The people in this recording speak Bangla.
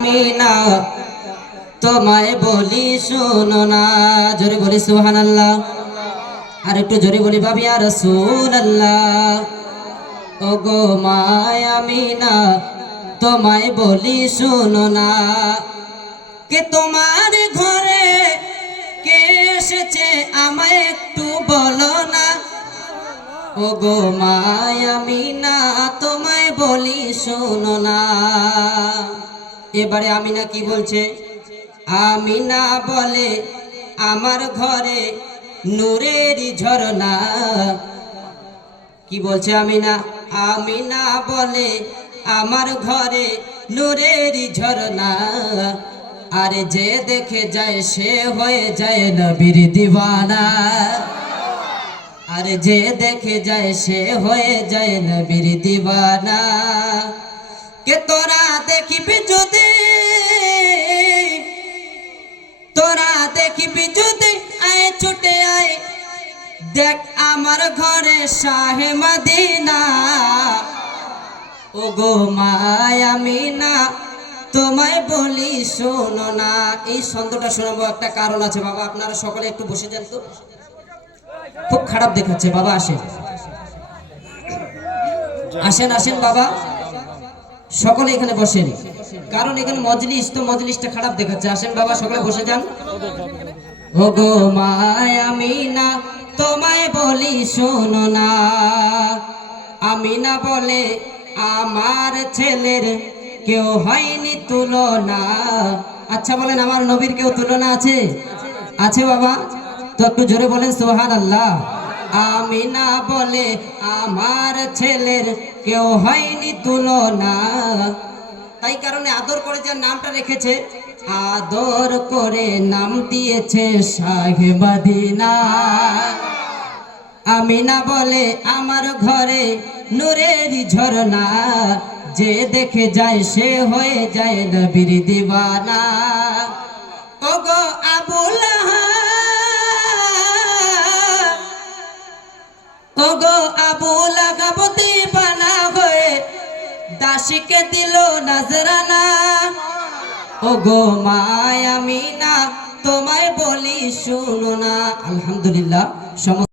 আমিনা তোমায় বলি শোনো না, জোরে বলি সুবহানাল্লাহ। আর একটু জোরে বলি ভাবি ইয়া রাসূলুল্লাহ। ও গো মা আমিনা তোমায় বলি শোনো না, কে তোমার ঘরে কে এসেছে আমায় একটু বলো না। ও গো মা আমিনা তোমায় বলি শোনো না। এবারে আমিনা কি বলছে? আমিনা বলে আমার ঘরে নূরের ঝরনা। কি বলছে আমিনা? আমিনা বলে আমার ঘরে নূরের ঝরনা। আরে যে দেখে যায় সে হয়ে যায় নবীর দিওয়ানা। আরে যে দেখে যায় সে হয়ে যায় নবীর দিওয়ানা। কে তোরা দেখিবি যদি, তোরা দেখিবি যদি আয় ছুটে আয়, দেখ আমার ঘরে শাহে মদিনা। ও গো মা আমিনা তোমায় বলি শোনো না। এই ছন্দটা শোনাবো একটা কারণ আছে বাবা, আপনারা সকলে একটু বসে যান তো, খুব খারাপ দেখাচ্ছে বাবা। আসেন আসেন আসেন বাবা, সকলে এখানে বসেন, কারণ এখানে মজলিস তো, মজলিসটা খারাপ দেখাচ্ছে। আসেন বাবা সকলে বসে যান। ও গো মা আমিনা তোমায় বলি শোনো না। আমিনা বলে আমার ছেলের কেউ হয়নি তুলনা। আচ্ছা বলেন, আমার নবীর কেউ তুলনা আছে? আছে বাবা, তো একটু জোরে বলেন সুবহানাল্লাহ। আমিনা বলে আমার ছেলের কেউ হয়নি তুলনা। তাই কারণে আদর করে যে নামটা রেখেছে, আদর করে নাম দিয়েছে শাহে মদিনা। আমিনা বলে আমার ঘরে নূরের ঝরনা, যে দেখে যায় সে হয়ে যায় নবীর দিওয়ানা। ওগো আবু লাহাব, ওগো আবু লাহাব দিওয়ানা হয়ে দাসীকে দিল নজরানা। ও গো মা আমিনা তোমায় বলি শুনো না। আলহামদুলিল্লাহ।